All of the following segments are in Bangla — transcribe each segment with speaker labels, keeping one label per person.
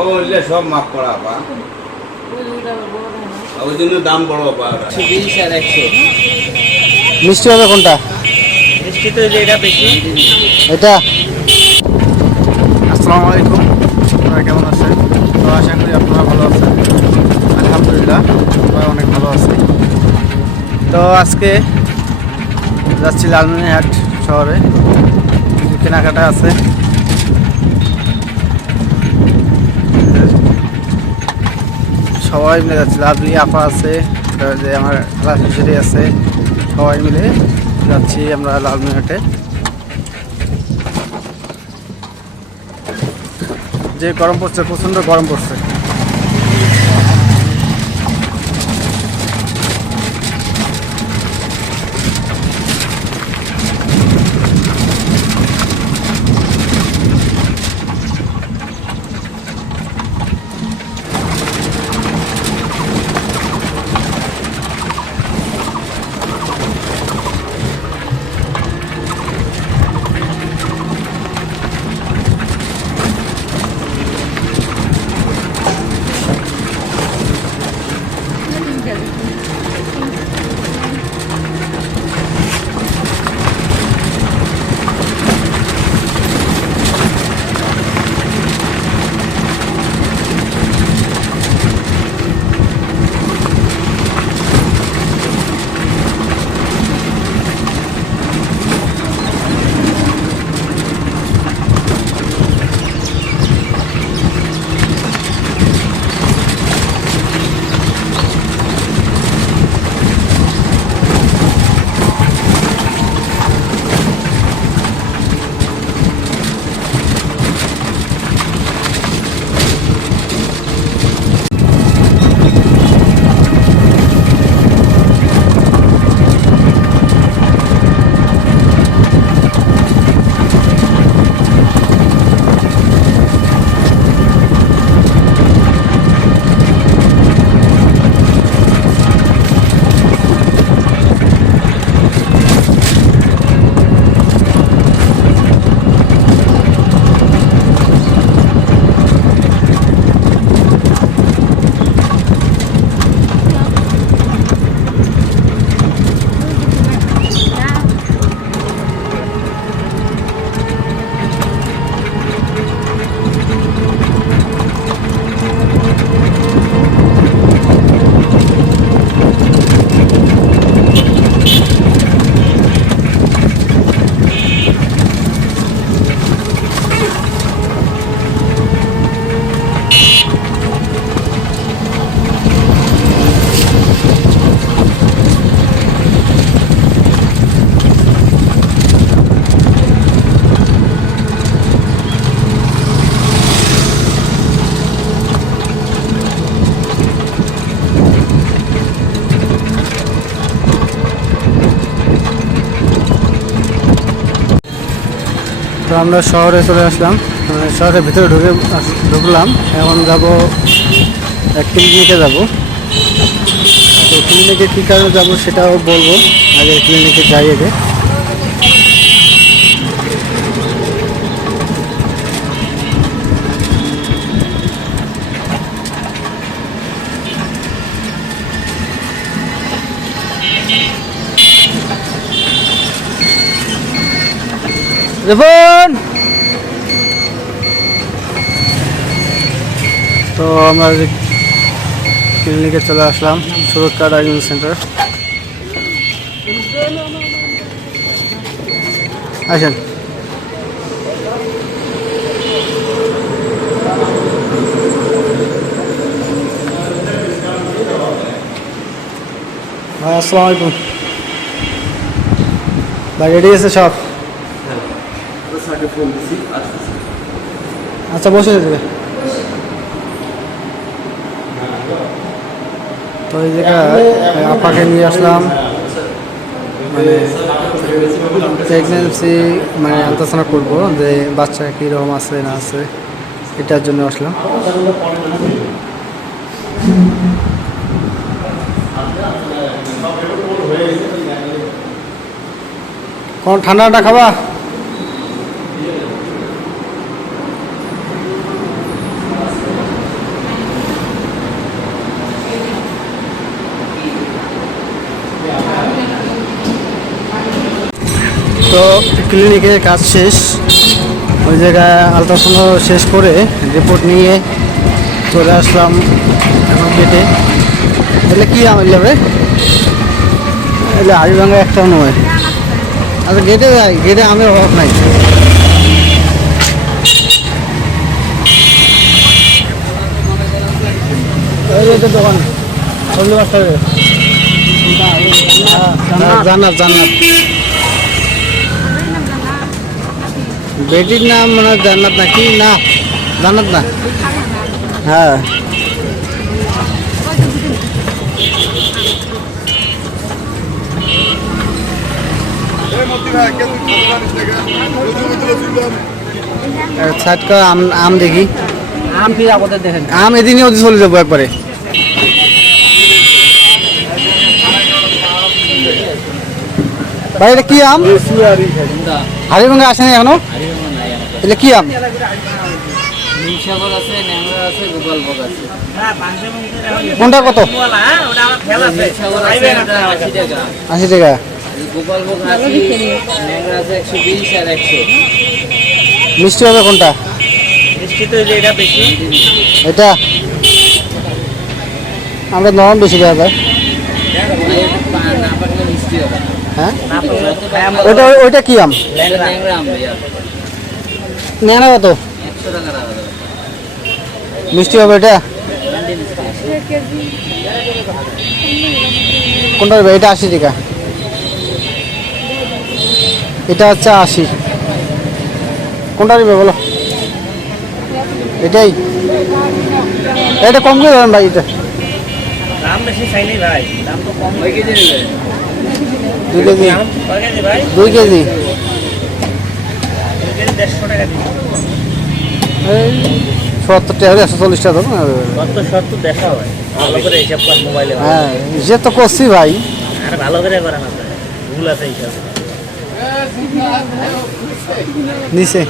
Speaker 1: ও এলে সব মাফ করা আপা ওই জন্য দাম বড় আপা।
Speaker 2: বিশ আর। একশো
Speaker 3: মিষ্টি হবে কোনটা?
Speaker 2: মিষ্টি তো এটা বেশি।
Speaker 3: এটা? আসসালামু আলাইকুম। আপনারা কেমন আছেন? তো আশা করি আপনারা ভালো আছেন। আলহামদুলিল্লাহ আমরা অনেক ভালো আছি। তো আজকে যাচ্ছি লালমনিরহাট শহরে। কেনাকাটা আছে। সবাই মিলে যাচ্ছি লাভলি আপা আছে যে আমার হিসেবে আছে, সবাই মিলে যাচ্ছি আমরা লালমনিরহাটে। যে গরম পড়ছে, প্রচণ্ড গরম পড়ছে। আমরা শহরে চলে আসলাম। মানে শহরের ভিতরে ঢুকে ঢুকলাম। এখন যাব এক ক্লিনিকে যাব। তো ক্লিনিকে কী কারণে যাব সেটাও বলব। আগে ক্লিনিকে যাই আগে। রিপন তো আমরা ক্লিনিকে চলে আসলাম, সুরক্ষা ডায়াগনোস সেন্টার আসেন। ভাই, আসসালামু আলাইকুম। ভাই রেডি আছে সব? আচ্ছা বসে যাবে তো এই জায়গায় আপাকে নিয়ে আসলাম। মানে প্রেগনেন্সি মানে আলোচনা করব যে বাচ্চা কীরকম আছে না আছে এটার জন্য আসলাম। কোন ঠান্ডাটা খাবা? তো ক্লিনিকে কাজ শেষ। ওই জায়গায় আলট্রাসাউন্ড শেষ করে রিপোর্ট নিয়ে চলে আসলাম এখন গেটে এলে কি আম যাবে এলে হাড়িভাঙ্গা একটাও নয়। আচ্ছা গেটে যাই গেটে আমের অভাব নাই। দোকান বাস্তা জান্নাত জান্নাত। বেটির নাম মানে জান্নাত না কি না জান্নাত না হ্যাঁ আম আম দেখি
Speaker 2: আম কি দেখেন
Speaker 3: আম এদিনেও চলে যাব একবারে ভাই এটা কি আম হাড়িভাঙ্গা আসেনি এখনও এটা কি আম? কোনটা কত?
Speaker 2: আশি টাকা।
Speaker 3: আশি টাকা।
Speaker 2: গোপাল ভোগ আছে একশো বিশ আর একশো।
Speaker 3: মিষ্টি হবে কোনটা?
Speaker 2: এটা
Speaker 3: আমরা নরম বেশি দেওয়া যায়। হ্যাঁ? ওইটা ওইটা কি আম? নেনা কত?
Speaker 2: যাবে
Speaker 3: মিষ্টি হবে এটা? কোনটা হবে? এটা আশি টাকা। এটা হচ্ছে আশি। কোনটা নেবে বলো? এটাই। এটা কম করে দেবেন ভাই এটা।
Speaker 2: দাম বেশি চাইনি ভাই। দাম তো কম।
Speaker 3: দুই কেজি। দুই কেজি
Speaker 2: দুই কেজি দেড়শো টাকা দিই
Speaker 3: এই সত্তর টাকা একশো চল্লিশ টাকা
Speaker 2: দেখা হয়। ভালো হিসাব কর মোবাইলে
Speaker 3: হ্যাঁ যে তো করছি ভাই।
Speaker 2: ভালো করে করা ভুল আছে
Speaker 3: নিচে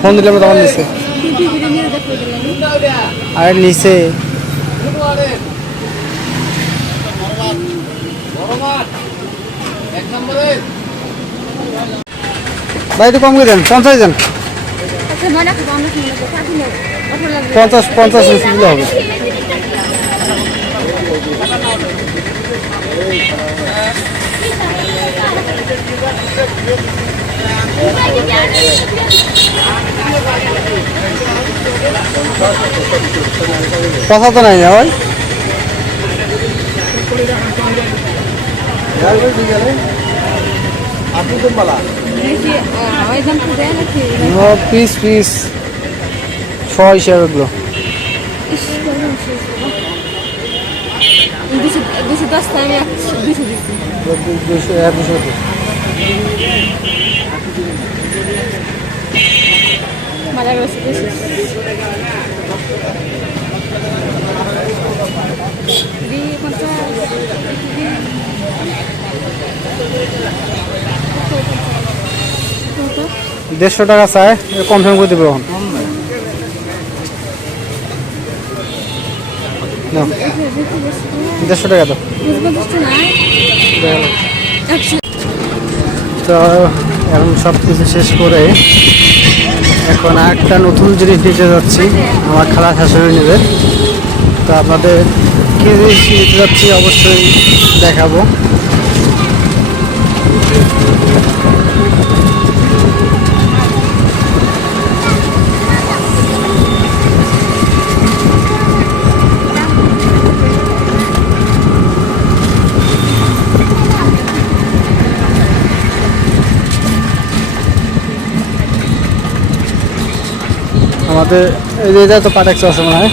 Speaker 3: ফোন দিলে আমি তখন নিচে আরে নিচে ভাই একটু কম করে দেন পঞ্চাশ দেন। পঞ্চাশ পঞ্চাশ দিলে হবে। কথা তো নাই ভাই? Piece piece. ছয় হিসাবে এগুলো
Speaker 4: দুশো দশ আমি দুশো দিচ্ছি
Speaker 3: দুশো এক দুশো
Speaker 4: পঞ্চাশ
Speaker 3: দেড়শো টাকা কম সম করে দেবো দেড়শো টাকা তো তো, এখন সব কিছু শেষ করে এখন একটা নতুন জিনিস নিতে যাচ্ছি, আমার খালা শাশুড়ি নেবে। তো আপনাদের কী জিনিস নিতে যাচ্ছি অবশ্যই দেখাবো। আমাদের এটা তো পাটাক চাষ মনে হয়।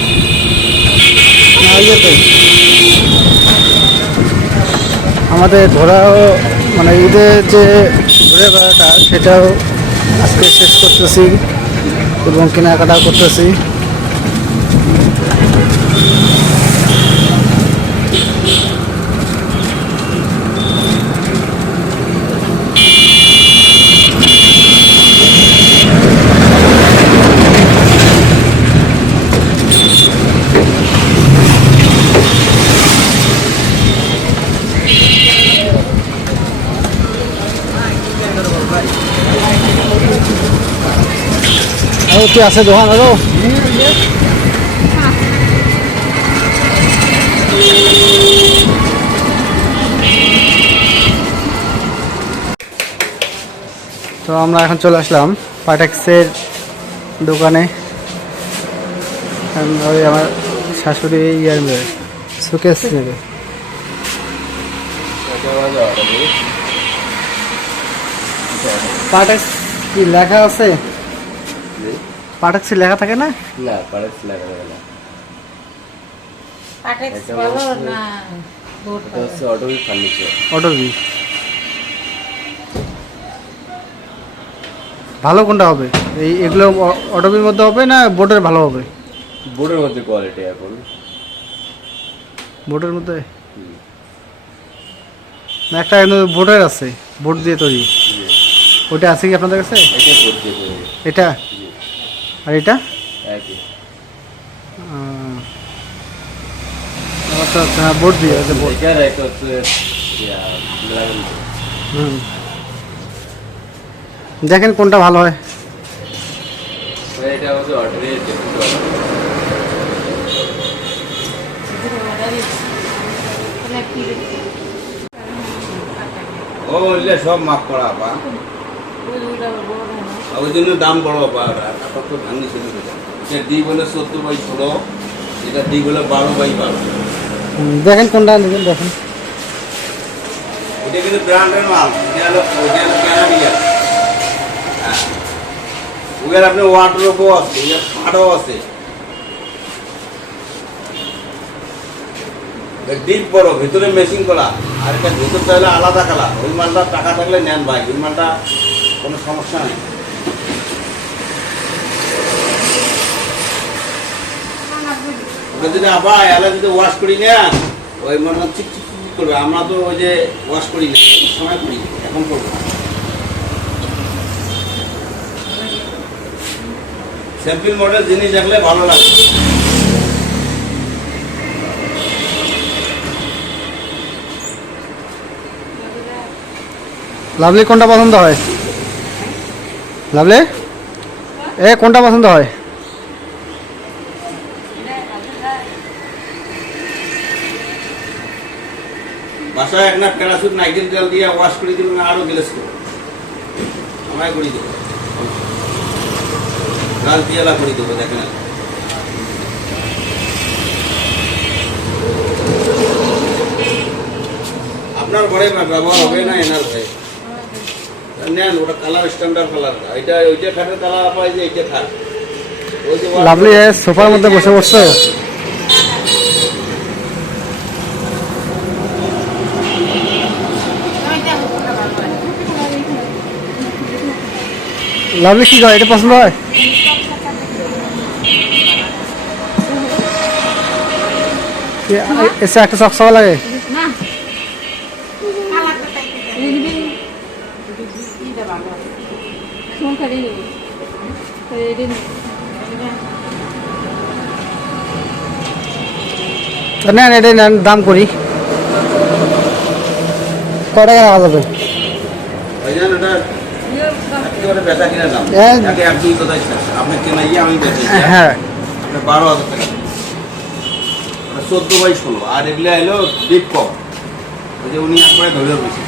Speaker 3: আমাদের ঘোরাও মানে ঈদের যে ঘুরে বেড়াটা, সেটাও আজকে শেষ করতেছি এবং কেনাকাটা করতেছি। কি আছে দোকান আরও তো আমরা এখন চলে আসলাম পাটাক্সের দোকানে। আমার শাশুড়ি ইয়ার নেবে সুকেস নেবে। পাটাক্স কি লেখা আছে? পাটাক্সি লেখা থাকে না?
Speaker 1: না না।
Speaker 2: পাটেক্স
Speaker 1: এটা
Speaker 2: ভালো না
Speaker 1: এটা হচ্ছে অটোবি ফার্নিচার।
Speaker 3: অটো বি ভালো কোনটা হবে? এই এগুলো অটোবির মধ্যে হবে না বোটের ভালো হবে?
Speaker 1: বোর্ডের মধ্যে কোয়ালিটি এখন।
Speaker 3: বোটের মধ্যে? না একটা বোটের আছে বোট দিয়ে তৈরি। ওটা আছে কি আপনাদের কাছে? এটা? আর এটা?
Speaker 1: একই।
Speaker 3: আচ্ছা আচ্ছা হ্যাঁ দিয়ে আছে হুম। দেখেন কোনটা ভালো হয়।
Speaker 1: এটা হচ্ছে অর্ডারের ও সব মাফ করা আপা। ওই জন্য দাম বড় আপা আপনার তো ভাঙি ছিল এটা ডি বলে চোদ্দ বাই ষোলো এটা ডি বলে বারো বাই বারো।
Speaker 3: দেখেন কোনটা নেবেন দেখেন।
Speaker 1: এটা কিন্তু ব্র্যান্ডের মাল এটা হলো ওটা হলো ক্যানাডিয়ান। হ্যাঁ। ওগুলো আপনি ওয়াটারও আছে ফাটও আছে। ডিপ বড় ভিতরে মেশিন করা। আর এটা ভিতর চাইলে আলাদা কালার ওই মালটা টাকা থাকলে নেন ভাই ওই মালটা কোনো সমস্যা নেই। যদি আবার এলা যদি ওয়াশ করি নেন ওই মনে চিক চিক চিক করবে। আমরা তো ওই যে ওয়াশ করি না, সময় করি, এখন করব। স্যাম্পল মডেল জিনিস দেখলে ভালো লাগে।
Speaker 3: লাভলি, কোনটা পছন্দ হয়? লাভলি? এ, কোনটা পছন্দ হয়?
Speaker 1: একটা প্যারাসুট নাইকেল তেল দিয়ে ওয়াশ করে দিবেন আরও গ্লেস করব আমায় করে দেবো। গাছ দিয়ে এলা করে দেবো দেখেন আপনার ঘরে ব্যবহার হবে না এনার ঘরে? নেন ওটা কালার স্ট্যান্ডার্ড কালার এটা ওইটা খাটের কালার পাই যে এইটা খাট যে
Speaker 3: লাভলি সোফার মধ্যে বসে পড়ছে লাভলি কি এটা পছন্দ হয়? এসে একটা চকচকা লাগে।
Speaker 4: না।
Speaker 3: নেন এটা নেন দাম করি। কয় টাকা রাখা যাবে?
Speaker 1: একেবারে বেচা কিনা দাম।
Speaker 3: হ্যাঁ।
Speaker 1: আপনি কেনা ইয়ে আমি বেচি
Speaker 3: হ্যাঁ
Speaker 1: আপনার বারো হাজার টাকা। ওটা চোদ্দ বাই ষোলো। আর এগুলো এলো ডিপ কম ওই যে উনি একবারে ধরে বসে।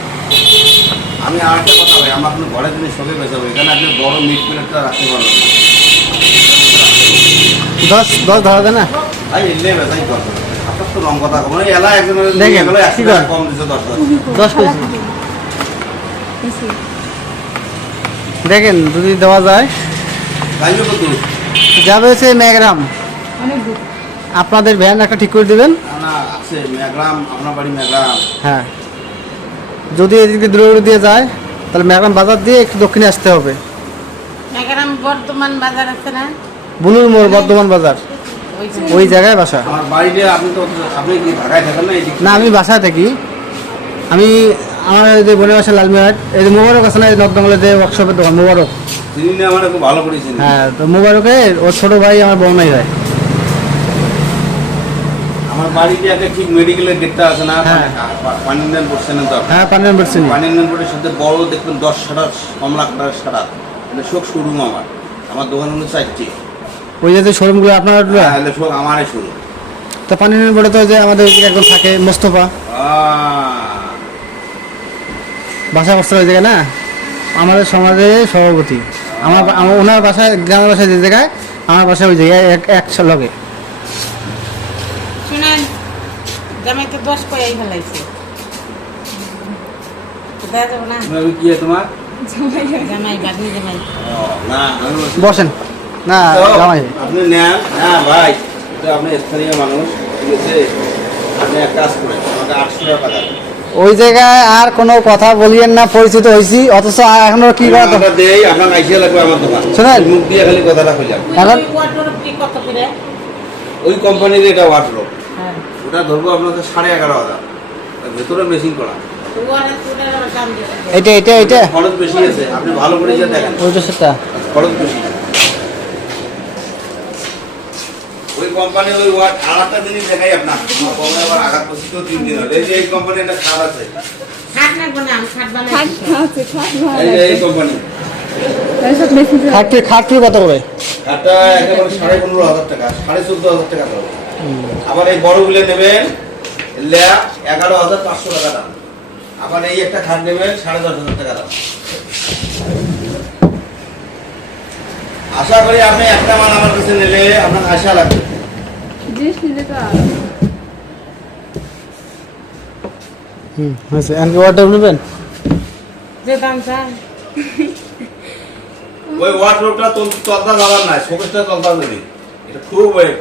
Speaker 1: আমি আর একটা কথা ভাই আমার কোনো ঘরের বেচাবো এখানে আপনি বড় মিট প্লেটটা রাখতে পারবেন।
Speaker 3: দশ দশ ধরা না।
Speaker 1: ভাই এলে বেচাই দরকার আপনার তো রং কথা কম। এলা একজনের। কম দিচ্ছে দশ
Speaker 3: দশ দেখেন যদি দেওয়া যায়। যাবে হচ্ছে ম্যাগ্রাম আপনাদের ভ্যান একটা ঠিক করে দিবেন? হ্যাঁ। যদি এদিকে দূরে দিয়ে যায় তাহলে ম্যাগ্রাম বাজার দিয়ে একটু দক্ষিণে আসতে হবে।
Speaker 2: এখানে বর্তমান বাজার আছে না?
Speaker 3: বুলুর মোড় বর্ধমান বাজার।
Speaker 2: ওই
Speaker 3: জায়গায় বাসা।
Speaker 1: আমার বাড়িতে আপনি তো আপনি ঢাকায় থাকেন না?
Speaker 3: না আমি বাসায় থাকি। আমি এই যে বোনের বাসা লালমিয়াট এই যে মোবারক আছে না এই যে ওয়ার্কশপের দোকান মোবারক।
Speaker 1: তিনি আমার খুব ভালো করেছেন
Speaker 3: হ্যাঁ তো মোবারকে ওর ছোট ভাই আমার বড় ভাই।
Speaker 1: আমার বাড়িতে একটা ঠিক মেডিকেলের আছে না
Speaker 3: হ্যাঁ।
Speaker 1: তো
Speaker 3: হ্যাঁ
Speaker 1: পানিন্দান সাথে বড় দেখবেন দশ সারা কমলা সারা। এটা সব শোরুম আমার। আমার দোকান হলো চারটি।
Speaker 3: ওই যে শোরুমগুলো আপনার
Speaker 1: হ্যাঁ, শুরু
Speaker 3: তো তো যে আমাদের একজন থাকে মোস্তফা। বাসা করছে ওই জায়গায় না? আমাদের সমাজের সভাপতি। আমার আমার ওনার বাসায় গ্রামের বাসায় যে জায়গায় আমার বাসায় ওই জায়গায় এক এক লগে
Speaker 2: শুনেন জামাই তো দশ কয়াই ফেলাইছে। না?
Speaker 1: না
Speaker 3: বসেন। না জামাই।
Speaker 1: আপনি নেন। হ্যাঁ ভাই আপনি স্থানীয় মানুষ ঠিক আছে? আপনি এক কাজ করেন আমাকে আটশো টাকা দেন।
Speaker 3: ওই জায়গায় আর কোনো কথা বলিয়েন না পরিচিত হয়েছি অথচ এখনও কি করা তো-
Speaker 1: আমরা আপনার আইসিয়া লাগবে আমার দোকান।
Speaker 3: শোনেন।
Speaker 1: মুখ দিয়ে খালি কথাটা কইলাম।
Speaker 3: এখন
Speaker 2: ওই কি
Speaker 1: ওই কোম্পানির এটা ওয়াটরোব
Speaker 2: হ্যাঁ।
Speaker 1: ওটা ধরবো আপনাদের সাড়ে এগারো হাজার। তার ভেতরে মেশিন করা।
Speaker 3: এটা এটা এটা?
Speaker 1: খরচ বেশি আছে আপনি ভালো করে যে দেখেন।
Speaker 3: ওইটা সেটা।
Speaker 1: খরচ বেশি ওই কোম্পানি ওই ওয়াট আর একটা জিনিস দেখাই আপনার। কমে আবার আঘাত তিন দিন হলো। এই যে এই কোম্পানি একটা খাট আছে। এই আবার এই বড়গুলো নেবেন ল্যা এগারো হাজার পাঁচশো টাকা দাম। আবার এই একটা খাট নেবেন সাড়ে দশ হাজার টাকা দাম। আশা করি আপনি একটা মাল আমার কাছে নিলে আপনার আশা লাগবে।
Speaker 4: জিনিস নিলে তো আরও
Speaker 3: হুম অর্ডার নেবেন?
Speaker 2: যে দাম চাই
Speaker 1: ওই ওয়ার্ডরোবটা চলতা যাবার নাই শোকেসটা চলতা দেবে এটা খুব ওয়েট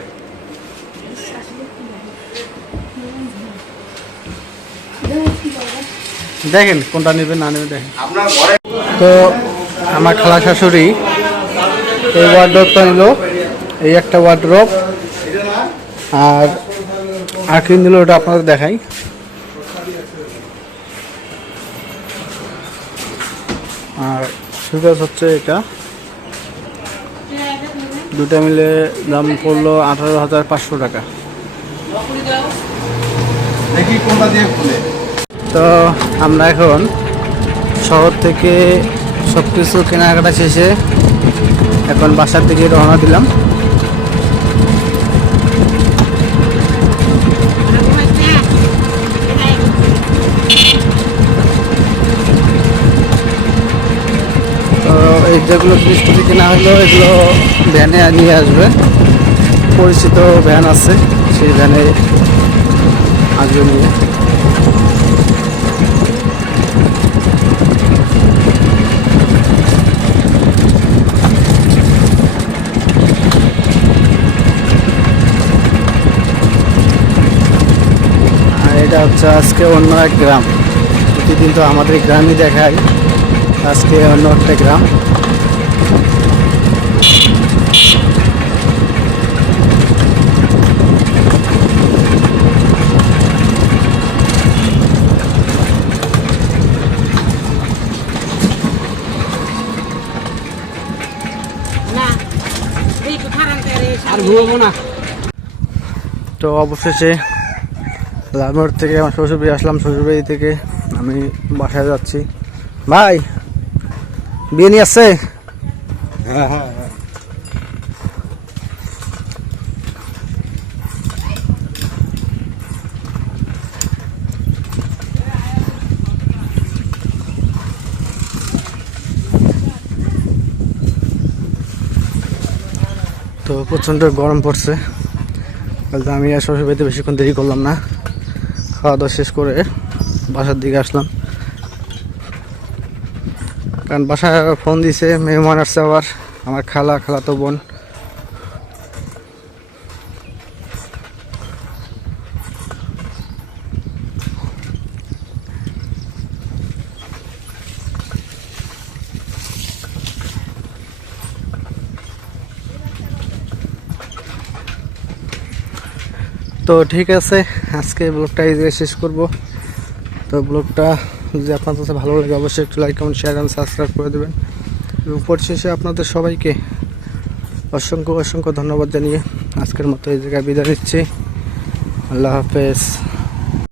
Speaker 3: দেখেন কোনটা নেবেন না নেবেন দেখেন।
Speaker 1: আপনার ঘরে
Speaker 3: তো আমার খালা শাশুড়ি এই ওয়ার্ড্রপটা নিল এই একটা ওয়ার্ড্রপ আর কি নিল ওটা আপনাদের দেখাই। আর সুগাস হচ্ছে এটা। দুটা মিলে দাম পড়ল আঠারো হাজার পাঁচশো টাকা। তো আমরা এখন শহর থেকে সব কিছু কেনাকাটা শেষে এখন বাসার দিকে রওনা দিলাম। যেগুলো জিনিসপত্র কেনা হলো এগুলো ভ্যানে নিয়ে আসবে। পরিচিত ভ্যান আছে, সেই ভ্যানে আসবে নিয়ে। এটা হচ্ছে আজকে অন্য এক গ্রাম। প্রতিদিন তো আমাদের গ্রামই দেখায়, আজকে অন্য একটা গ্রাম
Speaker 2: না এই তো খারাপ
Speaker 3: আর ঘুরবো না তো অবশেষে লালমোড় থেকে আমার শ্বশুরবাড়ি আসলাম শ্বশুরবাড়ি থেকে আমি বাসায় যাচ্ছি। ভাই বিয়ে নিয়ে আসছে?
Speaker 1: হ্যাঁ হ্যাঁ।
Speaker 3: প্রচণ্ড গরম পড়ছে। আমি আর শ্বশুরবাড়িতে বেশিক্ষণ দেরি করলাম না। খাওয়া দাওয়া শেষ করে বাসার দিকে আসলাম। কারণ বাসায় ফোন দিছে, মেহমান আসছে আবার। আমার খালা খালা তো বোন। তো ঠিক আছে, আজকে ব্লগটা এই জায়গায় শেষ করব। তো ব্লগটা যদি আপনার কাছে ভালো লাগে, অবশ্যই একটু লাইক কমেন্ট শেয়ার এবং সাবস্ক্রাইব করে দেবেন। এবং পরিশেষে আপনাদের সবাইকে অসংখ্য অসংখ্য ধন্যবাদ জানিয়ে আজকের মতো এই জায়গায় বিদায় নিচ্ছি। আল্লাহ হাফেজ।